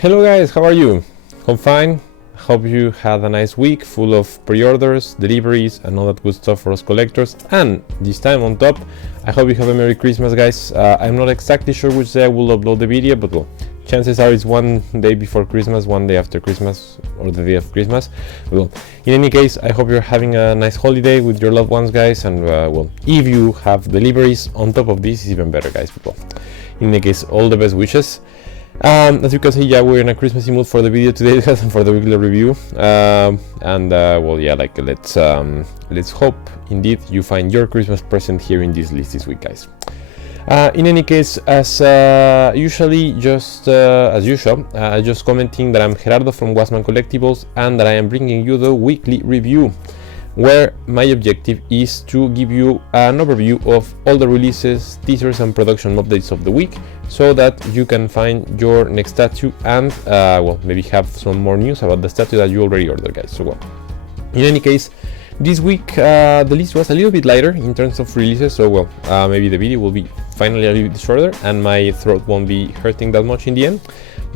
Hello guys, how are you? Hope fine. Hope you had a nice week full of pre-orders, deliveries and all that good stuff for us collectors. And this time on top, I hope you have a Merry Christmas guys. I'm not exactly sure which day I will upload the video, but well, chances are it's one day before Christmas, one day after Christmas, or the day of Christmas. Well, in any case, I hope you're having a nice holiday with your loved ones guys, and well, if you have deliveries on top of this, it's even better guys. But well, in any case, all the best wishes. As you can see, yeah, we're in a Christmassy mood for the video today guys, and for the weekly review. Well, yeah, like let's hope indeed you find your Christmas present here in this list this week, guys. In any case, as usually, just commenting that I'm Gerardo from Wasman Collectibles, and that I am bringing you the weekly review, where my objective is to give you an overview of all the releases, teasers and production updates of the week, so that you can find your next statue and well, maybe have some more news about the statue that you already ordered guys. So well, in any case, this week the list was a little bit lighter in terms of releases, so well, maybe the video will be finally a little bit shorter and my throat won't be hurting that much in the end.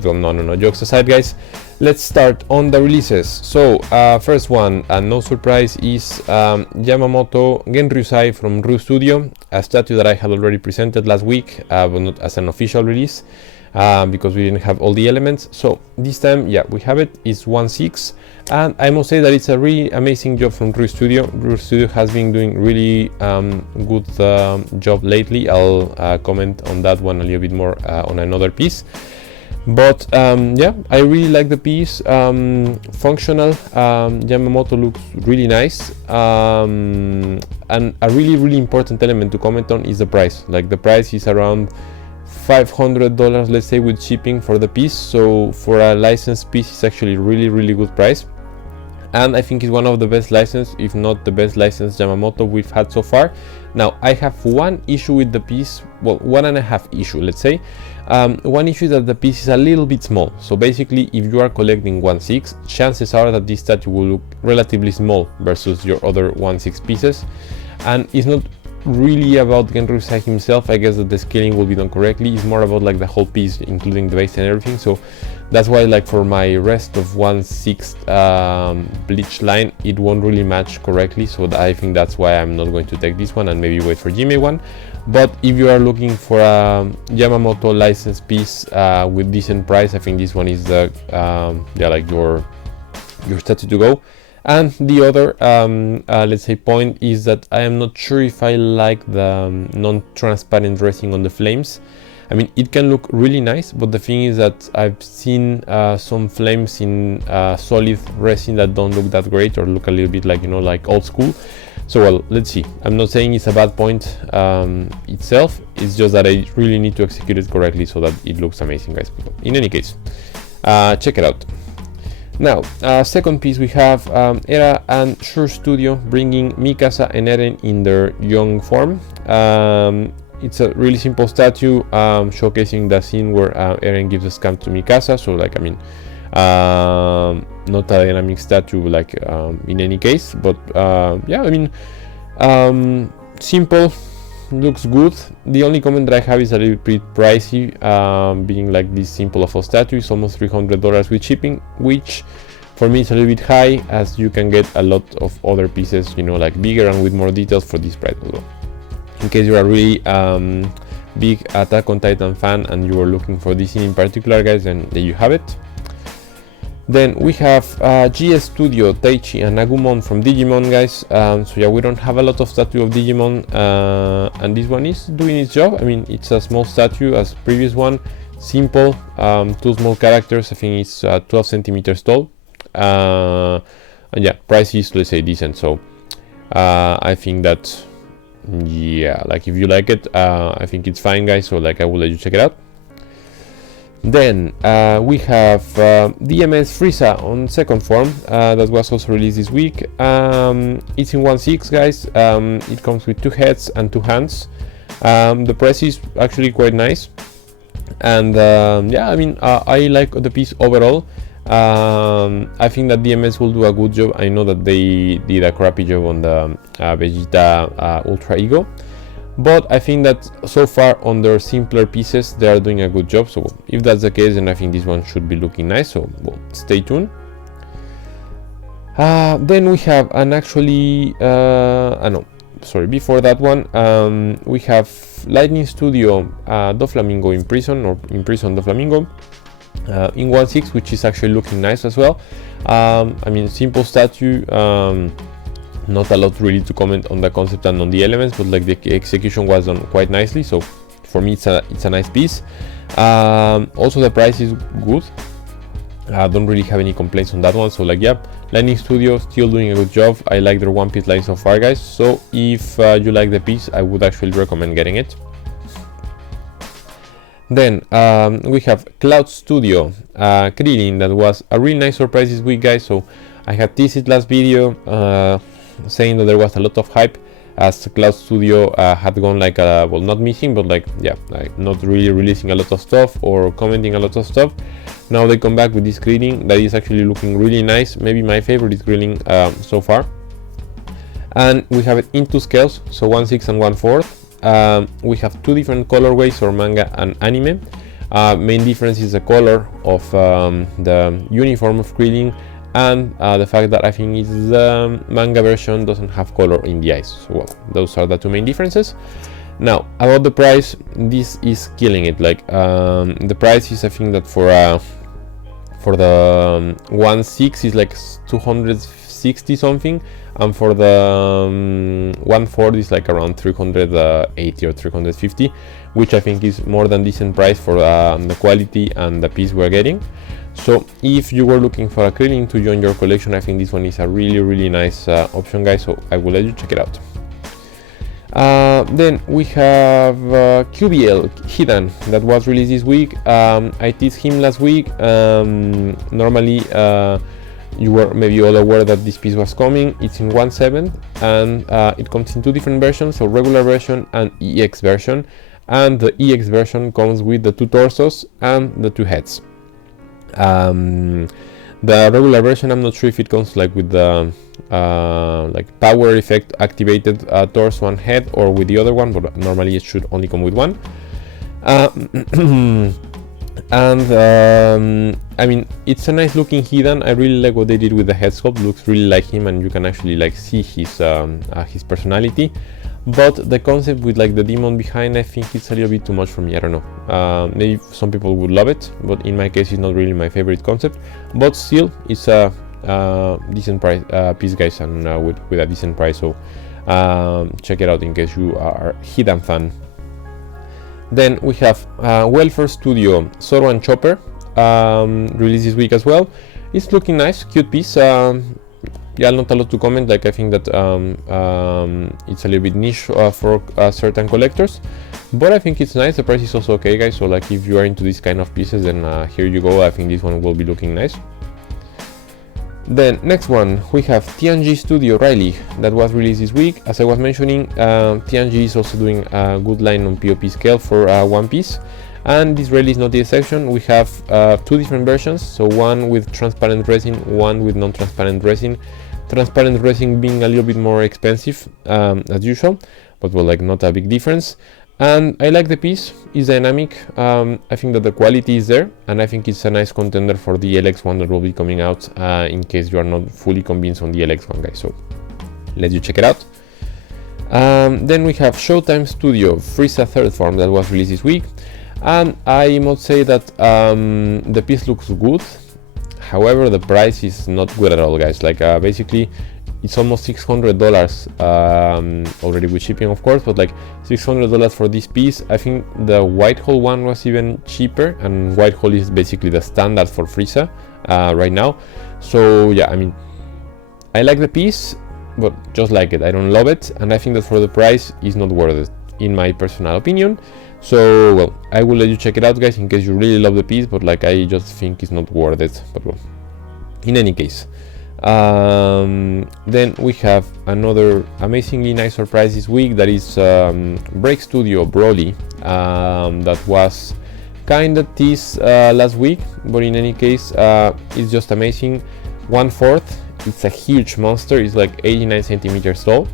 Well, no, jokes aside guys, let's start on the releases. So first one, and no surprise, is Yamamoto Genryusai from Ru Studio, a statue that I had already presented last week, but not as an official release, because we didn't have all the elements. So this time, yeah, we have it. It's 1/6, and I must say that it's a really amazing job from Ru Studio. Ru Studio has been doing really good job lately. I'll comment on that one a little bit more on another piece. But yeah, I really like the piece. Functional. Yamamoto looks really nice, and a really important element to comment on is the price. Like, the price is around $500, let's say, with shipping for the piece. So for a licensed piece, it's actually really good price, and I think it's one of the best licensed, if not the best licensed Yamamoto we've had so far. Now, I have one issue with the piece, well, 1.5 issue, let's say. One issue is that the piece is a little bit small. So basically, if you are collecting 1/6, chances are that this statue will look relatively small versus your other 1/6 pieces. And it's not really about Genryusai himself. I guess that the scaling will be done correctly. It's more about like the whole piece, including the base and everything. So that's why, like, for my rest of 1/6 bleach line, it won't really match correctly. So I think that's why I'm not going to take this one and maybe wait for Jime one. But if you are looking for a Yamamoto licensed piece with decent price, I think this one is the yeah, like your statue to go. And the other let's say point is that I am not sure if I like the non-transparent resin on the flames. I mean, it can look really nice, but the thing is that I've seen some flames in solid resin that don't look that great, or look a little bit like, you know, like old school. So well, let's see. I'm not saying it's a bad point itself, it's just that I really need to execute it correctly so that it looks amazing guys. In any case, check it out. Now, second piece, we have Era and Shure Studio bringing Mikasa and Eren in their young form. It's a really simple statue showcasing the scene where Eren gives a scam to Mikasa. So, like, I mean, not a dynamic statue, like, in any case, but yeah, I mean, simple, looks good. The only comment that I have is a little bit pricey, being like this simple of a statue. It's almost $300 with shipping, which for me is a little bit high, as you can get a lot of other pieces, you know, like bigger and with more details for this price as well. In case you are really big Attack on Titan fan and you are looking for this scene in particular guys, then there you have it. Then we have GS Studio, Taichi and Agumon from Digimon guys. So yeah, we don't have a lot of statue of Digimon, and this one is doing its job. I mean, it's a small statue as previous one, simple, two small characters. I think it's 12 centimeters tall, and yeah, price is, let's say, decent. So I think that, yeah, like, if you like it, I think it's fine guys. So like, I will let you check it out. Then we have DMS Frieza on second form, that was also released this week. It's in 1/6 guys. It comes with 2 heads and 2 hands. The price is actually quite nice, and yeah, I mean, I like the piece overall. I think that DMS will do a good job. I know that they did a crappy job on the Vegeta Ultra Ego, but I think that so far on their simpler pieces they are doing a good job. So if that's the case, then I think this one should be looking nice, so well, stay tuned. Then we have an actually no, sorry, before that one, we have Lightning Studio Doflamingo in prison, or in prison Doflamingo in 1/6, which is actually looking nice as well. I mean, simple statue, not a lot really to comment on the concept and on the elements, but like the execution was done quite nicely, so for me it's a nice piece. Also the price is good. I don't really have any complaints on that one, so like, yeah, Lightning Studio still doing a good job. I like their one piece line so far, guys, so if you like the piece, I would actually recommend getting it. Then we have Cloud Studio Krillin, that was a really nice surprise this week, guys. So I had teased it last video, saying that there was a lot of hype as Cloud Studio had gone like well, not missing, but like, yeah, like not really releasing a lot of stuff or commenting a lot of stuff. Now they come back with this Krillin that is actually looking really nice, maybe my favorite Krillin so far. And we have it in two scales, so 1/6 and 1/4. We have two different colorways, or manga and anime. Main difference is the color of the uniform of Krillin, and the fact that I think it's the manga version doesn't have color in the eyes. So well, those are the two main differences. Now about the price, this is killing it. Like the price is, I think that for the 1/6 is like 260 something, and for the 1/4 is like around 380 or 350, which I think is more than decent price for the quality and the piece we're getting. So if you were looking for a Krillin to join your collection, I think this one is a really nice option, guys, so I will let you check it out. Then we have QBL Hidan that was released this week. I teased him last week. Normally you were maybe all aware that this piece was coming. It's in 1/7 and it comes in two different versions, so regular version and EX version, and the EX version comes with the two torsos and the two heads. The regular version, I'm not sure if it comes like with the like power effect activated torso and head, or with the other one, but normally it should only come with one. And I mean, it's a nice looking Hidan. I really like what they did with the head sculpt. Looks really like him, and you can actually like see his personality. But the concept with like the demon behind, I think it's a little bit too much for me. I don't know. Maybe some people would love it, but in my case, it's not really my favorite concept. But still, it's a decent price piece, guys, and with a decent price. So check it out in case you are a Hidan fan. Then we have Welfare Studio Zoro and Chopper, released this week as well. It's looking nice, cute piece. Yeah, not a lot to comment. Like, I think that it's a little bit niche for certain collectors, but I think it's nice. The price is also okay, guys, so like if you are into this kind of pieces, then here you go. I think this one will be looking nice. Then next one, we have TNG Studio Riley that was released this week. As I was mentioning, TNG is also doing a good line on POP scale for One Piece, and this Riley is not the exception. We have two different versions, so one with transparent resin, one with non-transparent resin. Transparent resin being a little bit more expensive as usual, but well, like not a big difference. And I like the piece. It's dynamic. I think that the quality is there, and I think it's a nice contender for the LX one that will be coming out in case you are not fully convinced on the LX one, guys. So let you check it out. Then we have Showtime Studio Frieza Third Form that was released this week, and I must say that the piece looks good. However, the price is not good at all, guys. Like basically it's almost $600 already with shipping, of course, but like $600 for this piece. I think the White Hole one was even cheaper, and White Hole is basically the standard for Frieza right now. So yeah, I mean, I like the piece, but just like it, I don't love it, and I think that for the price is not worth it, in my personal opinion. So well, I will let you check it out, guys, in case you really love the piece, but like I just think it's not worth it. But well, in any case, then we have another amazingly nice surprise this week, that is Break Studio Broly, that was kind of teased last week, but in any case, it's just amazing. 1/4, it's a huge monster. It's like 89 centimeters tall.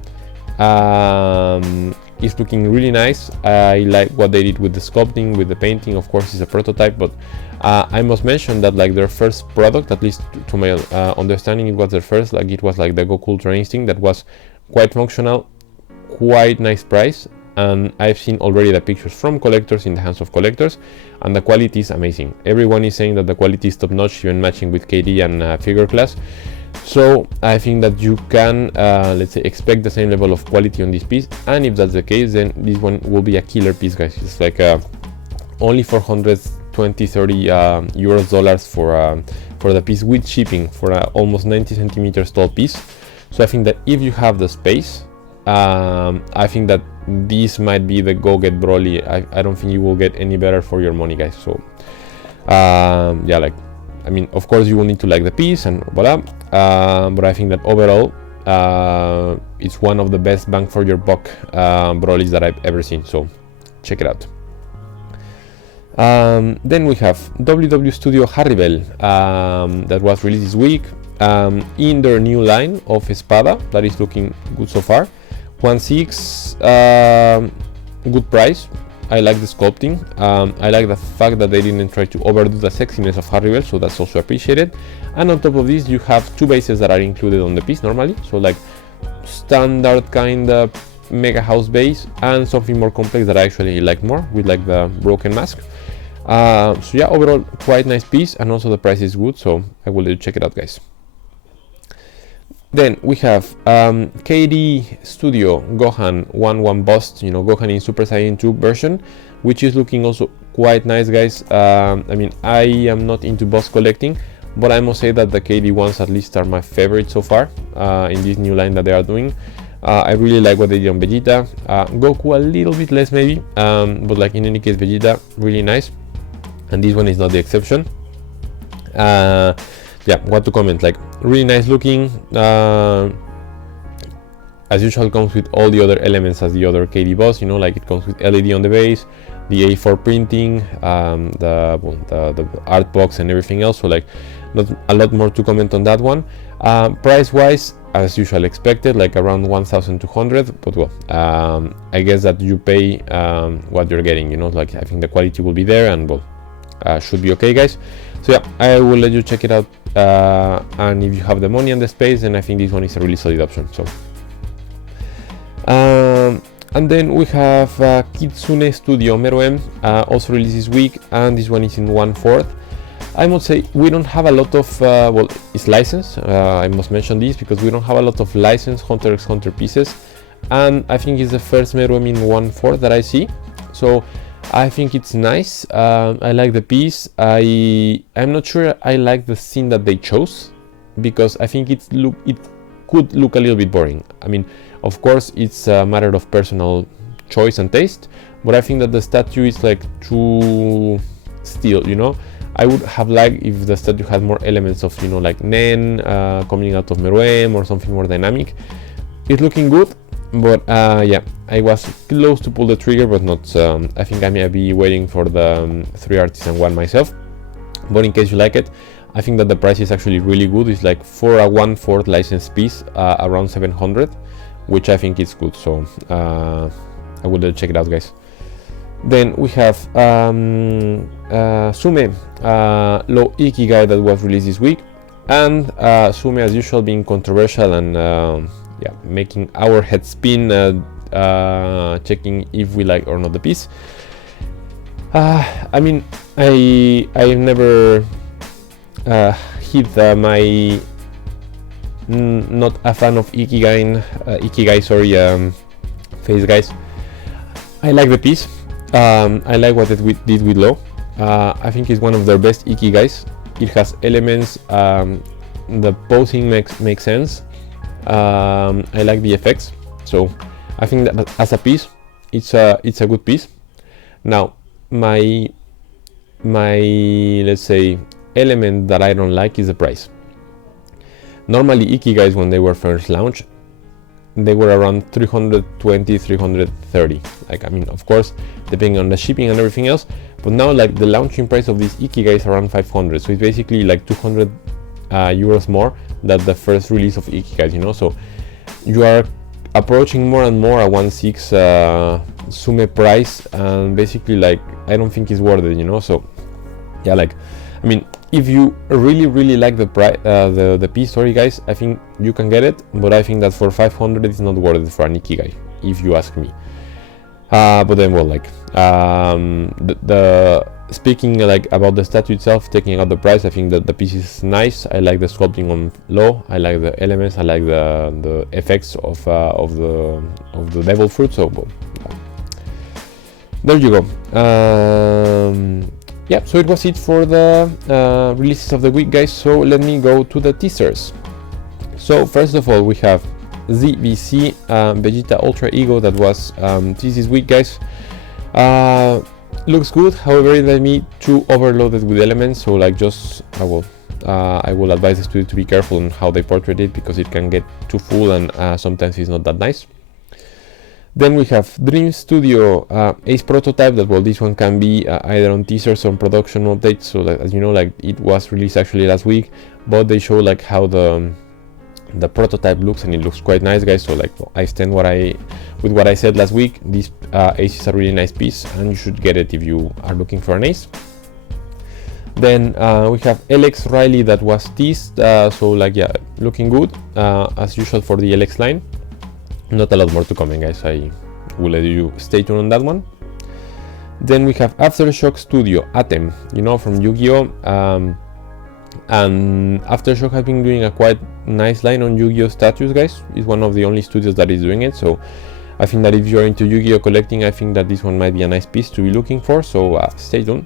it's looking really nice. I like what they did with the sculpting, with the painting. Of course, it's a prototype, but I must mention that like their first product, at least to my understanding, it was their first. Like it was like the Goku Ultra Instinct that was quite functional, quite nice price, and I've seen already the pictures from collectors in the hands of collectors, and the quality is amazing. Everyone is saying that the quality is top notch, even matching with KD and figure class. So I think that you can let's say expect the same level of quality on this piece, and if that's the case, then this one will be a killer piece, guys. It's like only 420-30 euros dollars for the piece with shipping, for a almost 90 centimeters tall piece. So I think that if you have the space, I think that this might be the go get Broly. I don't think you will get any better for your money, guys. So yeah, like, I mean, of course you will need to like the piece and voila, but I think that overall it's one of the best bang for your buck Broly's that I've ever seen, so check it out. Then we have WW Studio Harribel that was released this week in their new line of Espada that is looking good so far. 1.6, good price. I like the sculpting. I like the fact that they didn't try to overdo the sexiness of Harribel, so that's also appreciated. And on top of this, you have two bases that are included on the piece normally, so like standard kind of mega house base and something more complex that I actually like more, with like the broken mask. So yeah, overall quite nice piece, and also the price is good, so I will let you check it out, guys. Then we have KD Studio Gohan 1-1 bust, you know, Gohan in Super Saiyan 2 version, which is looking also quite nice, guys. I mean, I am not into bust collecting, but I must say that the KD ones at least are my favorite so far in this new line that they are doing. I really like what they did on Vegeta. Goku a little bit less maybe, but like in any case, Vegeta really nice, and this one is not the exception. Yeah, what to comment, like really nice looking. As usual, comes with all the other elements as the other KD boss, you know, like it comes with LED on the base, the A4 printing, the art box and everything else, so like not a lot more to comment on that one. Price wise, as usual expected, like around 1,200, but well, I guess that you pay what you're getting, you know, like I think the quality will be there, and well, should be okay, guys. So yeah, I will let you check it out, and if you have the money and the space, then I think this one is a really solid option. So and then we have Kitsune Studio Meruem, also released this week, and this one is in 1/4. I must say we don't have a lot of well, it's licensed, I must mention this because we don't have a lot of licensed Hunter x Hunter pieces, and I think it's the first Meruem in 1/4 that I see, so I think it's nice. I like the piece. I'm not sure I like the scene that they chose, because I think it could look a little bit boring. I mean, of course it's a matter of personal choice and taste, but I think that the statue is like too still, you know. I would have liked if the statue had more elements of, you know, like Nen coming out of Meruem or something more dynamic. It's looking good, but yeah, I was close to pull the trigger, but not. I think I may be waiting for the 3 artisan one myself. But in case you like it, I think that the price is actually really good. It's like for a 1/4 licensed piece, around 700, which I think is good. So I will check it out, guys. Then we have Sume Low Ikigai that was released this week, and Sume, as usual, being controversial and yeah, making our head spin, checking if we like or not the piece. I mean, I've never hit my not a fan of Ikigai, sorry, face, guys. I like the piece. I like what it did with Low. I think it's one of their best Ikigais. It has elements. The posing makes sense. I like the effects. So I think that as a piece, it's a good piece. Now, my let's say element that I don't like is the price. Normally, Ikigais, when they were first launched, they were around 320, 330. Like, I mean, of course, depending on the shipping and everything else, but now like the launching price of this Ikigai is around 500, so it's basically like 200 euros more than the first release of Ikigai, you know. So you are approaching more and more a 1.6 Sume price, and basically like I don't think it's worth it, you know. So yeah, like I mean, if you really like the price, the piece, sorry guys, I think you can get it, but I think that for 500 it's not worth it for an Ikigai, if you ask me. But then, well, like the speaking like about the statue itself, taking out the price, I think that the piece is nice. I like the sculpting on low. I like the elements. I like the effects of the devil fruit. So well, there you go. Yeah, so it was it for the releases of the week, guys. So let me go to the teasers. So first of all, we have ZVC Vegeta Ultra Ego that was this week, guys. Looks good, however it might be too overloaded with elements, so like just I will advise the studio to be careful on how they portray it, because it can get too full and sometimes it's not that nice. Then we have Dream Studio Ace Prototype, that well, this one can be either on teasers or on production updates. So like, as you know, like it was released actually last week, but they show like how the prototype looks, and it looks quite nice, guys. So like I stand with what I said last week. This ace is a really nice piece, and you should get it if you are looking for an ace. Then we have LX Riley that was teased, so like yeah, looking good as usual for the LX line. Not a lot more to come in, guys. I will let you stay tuned on that one. Then we have Aftershock Studio Atem, you know, from Yu-Gi-Oh! And Aftershock has been doing a quite nice line on Yu-Gi-Oh! Statues, guys. It's one of the only studios that is doing it, so I think that if you're into Yu-Gi-Oh! Collecting, I think that this one might be a nice piece to be looking for, so stay tuned.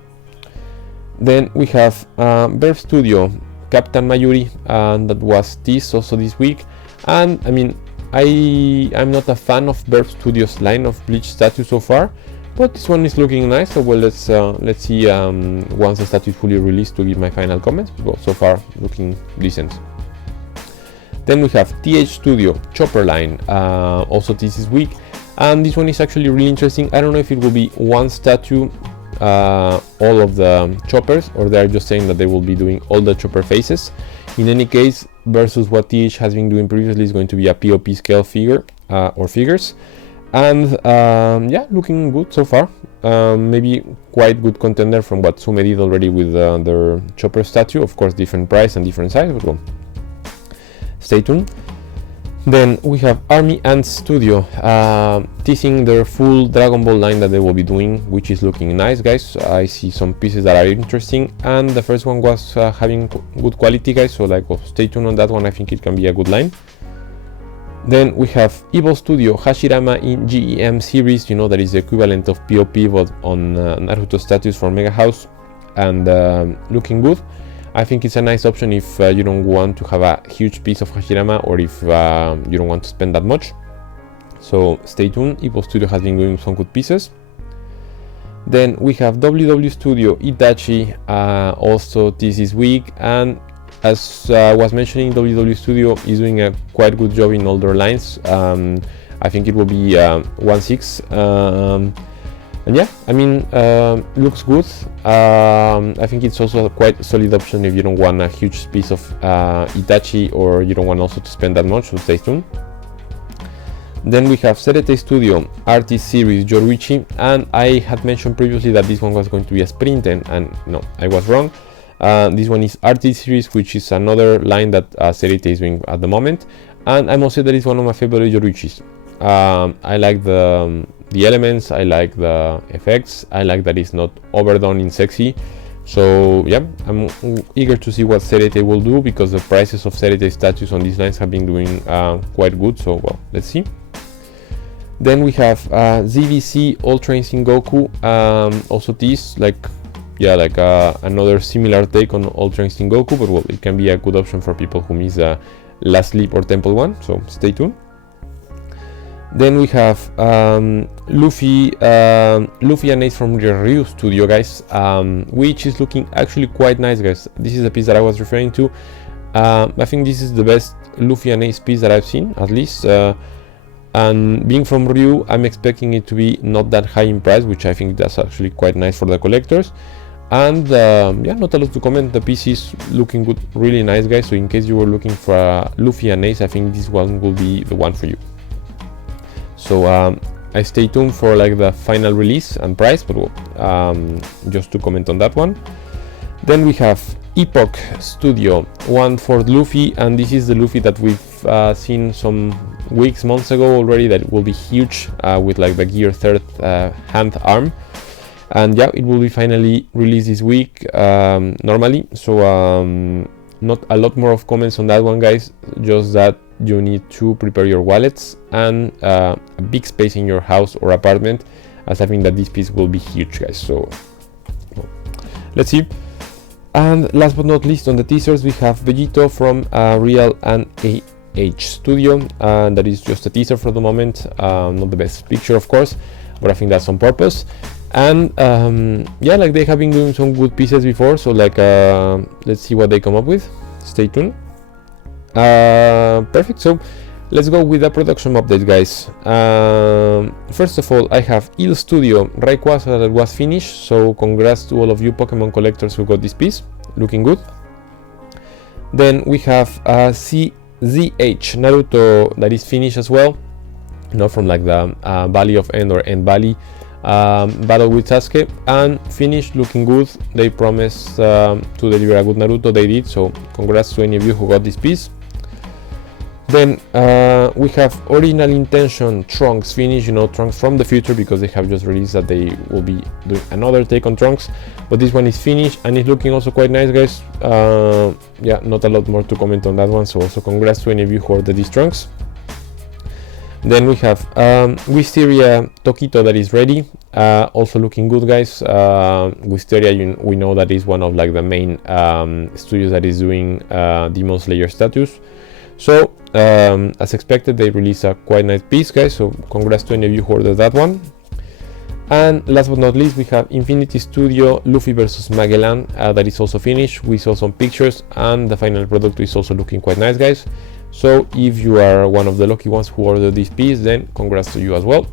Then we have Verve Studio Captain Mayuri, and that was teased also this week. And I mean, I'm not a fan of Verve Studios line of Bleach statues so far, but this one is looking nice. So well, let's see once the statue is fully released to give my final comments. But well, so far looking decent. Then we have TH Studio Chopper line, also this week, and this one is actually really interesting. I don't know if it will be one statue, all of the choppers, or they're just saying that they will be doing all the chopper faces. In any case, versus what TH has been doing previously, is going to be a POP scale figure or figures, and yeah, looking good so far. Maybe quite good contender from what Sume did already with their chopper statue. Of course, different price and different size, but well, stay tuned. Then we have Army Ant Studio teasing their full Dragon Ball line that they will be doing, which is looking nice, guys. I see some pieces that are interesting, and the first one was having good quality, guys, so like, well, stay tuned on that one. I think it can be a good line. Then we have Evil Studio Hashirama in GEM series, you know, that is the equivalent of POP but on Naruto statues for Mega House, and looking good. I think it's a nice option if you don't want to have a huge piece of Hashirama, or if you don't want to spend that much. So stay tuned. Evil Studio has been doing some good pieces. Then we have WW Studio Itachi, also this week, and as was mentioning, WW Studio is doing a quite good job in all their lines. I think it will be 1.6. And yeah, I mean, looks good. I think it's also a quite solid option if you don't want a huge piece of Itachi, or you don't want also to spend that much, so stay tuned. Then we have Serete Studio Artist Series Yoruichi, and I had mentioned previously that this one was going to be a Sprinten, and no, I was wrong. This one is Artist Series, which is another line that Serete is doing at the moment, and I must say that it's one of my favorite Yoruichis. I like the elements, I like the effects, I like that it's not overdone in sexy. So yeah, I'm eager to see what Serete will do, because the prices of Serete statues on these lines have been doing quite good, so well, let's see. Then we have ZVC Ultra Instinct Goku, also this, like, yeah, like another similar take on Ultra Instinct Goku, but well, it can be a good option for people who miss Last Leap or Temple One, so stay tuned. Then we have Luffy and Ace from Ryu Studio, guys, which is looking actually quite nice, guys. This is the piece that I was referring to. I think this is the best Luffy and Ace piece that I've seen, at least. And being from Ryu, I'm expecting it to be not that high in price, which I think that's actually quite nice for the collectors. And yeah, not a lot to comment. The piece is looking good, really nice, guys. So in case you were looking for a Luffy and Ace, I think this one will be the one for you. So I stay tuned for like the final release and price, but just to comment on that one. Then we have Epoch Studio, one for Luffy, and this is the Luffy that we've seen some months ago already, that will be huge with like the gear third hand arm. And yeah, it will be finally released this week normally. So not a lot more of comments on that one, guys, just that you need to prepare your wallets and a big space in your house or apartment, as I think that this piece will be huge, guys. So well, let's see. And last but not least, on the teasers, we have Vegito from Real and AH Studio, and that is just a teaser for the moment, not the best picture of course, but I think that's on purpose. And yeah, like they have been doing some good pieces before, so like let's see what they come up with. Stay tuned. Perfect. So let's go with the production update, guys. First of all, I have Il Studio Rayquaza that was finished, so congrats to all of you Pokemon collectors who got this piece, looking good. Then we have CZH Naruto that is finished as well, from like the Valley of End or End Valley battle with Sasuke, and finished, looking good. They promised to deliver a good Naruto, they did, so congrats to any of you who got this piece. Then we have Original Intention Trunks finished, Trunks from the future, because they have just released that they will be doing another take on Trunks, but this one is finished and it's looking also quite nice, guys. Yeah, not a lot more to comment on that one, so also congrats to any of you who ordered these Trunks. Then we have Wisteria Tokito that is ready, also looking good, guys. Wisteria, we know that is one of like the main studios that is doing Demon Slayer status. So as expected, they released a quite nice piece, guys, so congrats to any of you who ordered that one. And last but not least, we have Infinity Studio Luffy vs Magellan that is also finished. We saw some pictures and the final product is also looking quite nice, guys. So if you are one of the lucky ones who ordered this piece, then congrats to you as well.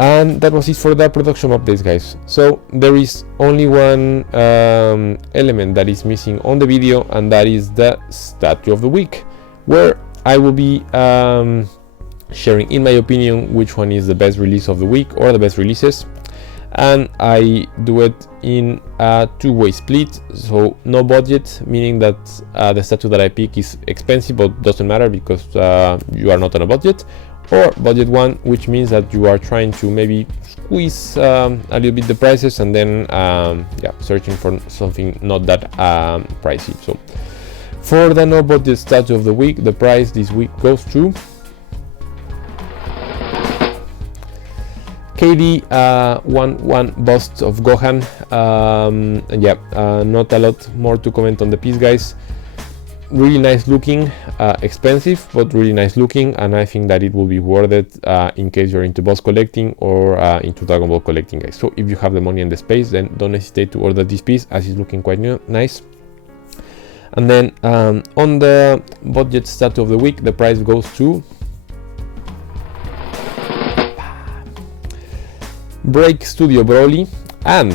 And that was it for the production updates, guys. So there is only one element that is missing on the video, and that is the statue of the week, where I will be sharing in my opinion which one is the best release of the week or the best releases. And I do it in a two-way split, so no budget, meaning that the statue that I pick is expensive but doesn't matter because you are not on a budget, or budget one, which means that you are trying to maybe squeeze a little bit the prices, and then yeah, searching for something not that pricey. So for the no budget statue of the week, the price this week goes to KD 11 bust of Gohan. And yeah, not a lot more to comment on the piece, guys. Really nice looking, expensive but really nice looking, and I think that it will be worth it in case you're into boss collecting or into Dragon Ball collecting, guys. So if you have the money and the space, then don't hesitate to order this piece, as it's looking quite nice. And then on the budget statue of the week, the price goes to Break Studio Broly and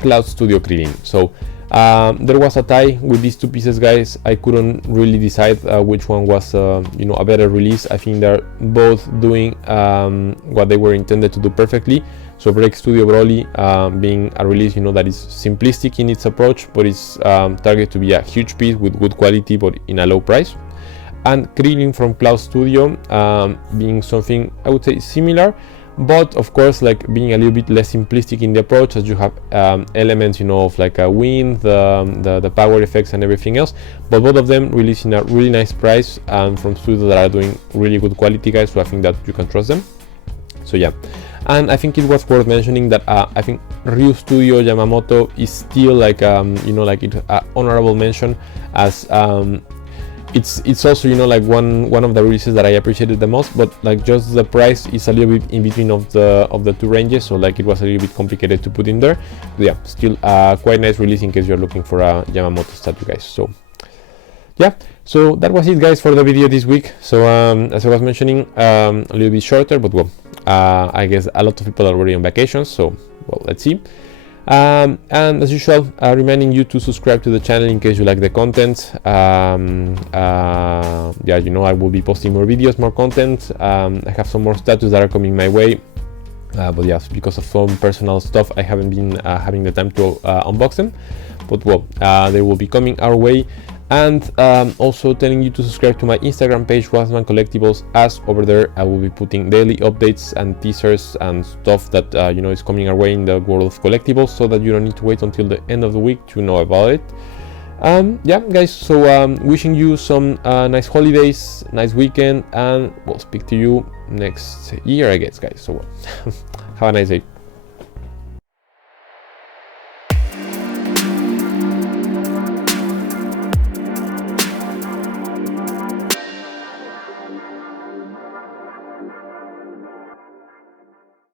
Cloud Studio Krillin. So there was a tie with these two pieces, guys. I couldn't really decide which one was a better release. I think they're both doing what they were intended to do perfectly. So Break Studio Broly being a release that is simplistic in its approach, but it's targeted to be a huge piece with good quality but in a low price. And Krillin from Cloud Studio being something I would say similar, but of course like being a little bit less simplistic in the approach, as you have elements of like a wind, the power effects and everything else, but both of them releasing a really nice price from studios that are doing really good quality, guys, so I think that you can trust them. So yeah, and I think it was worth mentioning that I think Ryu Studio Yamamoto is still like like it honorable mention, as it's also like one of the releases that I appreciated the most, but like just the price is a little bit in between of the two ranges, so like it was a little bit complicated to put in there. But yeah, still quite nice release in case you're looking for a Yamamoto statue, guys. So yeah, so that was it, guys, for the video this week. So as I was mentioning, a little bit shorter, but well, I guess a lot of people are already on vacation, so well, let's see. And as usual, reminding you to subscribe to the channel in case you like the content. Yeah, you know, I will be posting more videos, more content. I have some more statues that are coming my way, but yes, because of some personal stuff, I haven't been having the time to unbox them. But well, they will be coming our way. And also telling you to subscribe to my Instagram page, Wasman Collectibles, as over there I will be putting daily updates and teasers and stuff that you know is coming our way in the world of collectibles, so that you don't need to wait until the end of the week to know about it. Yeah, guys, so wishing you some nice holidays, nice weekend, and we'll speak to you next year, I guess, guys. So have a nice day.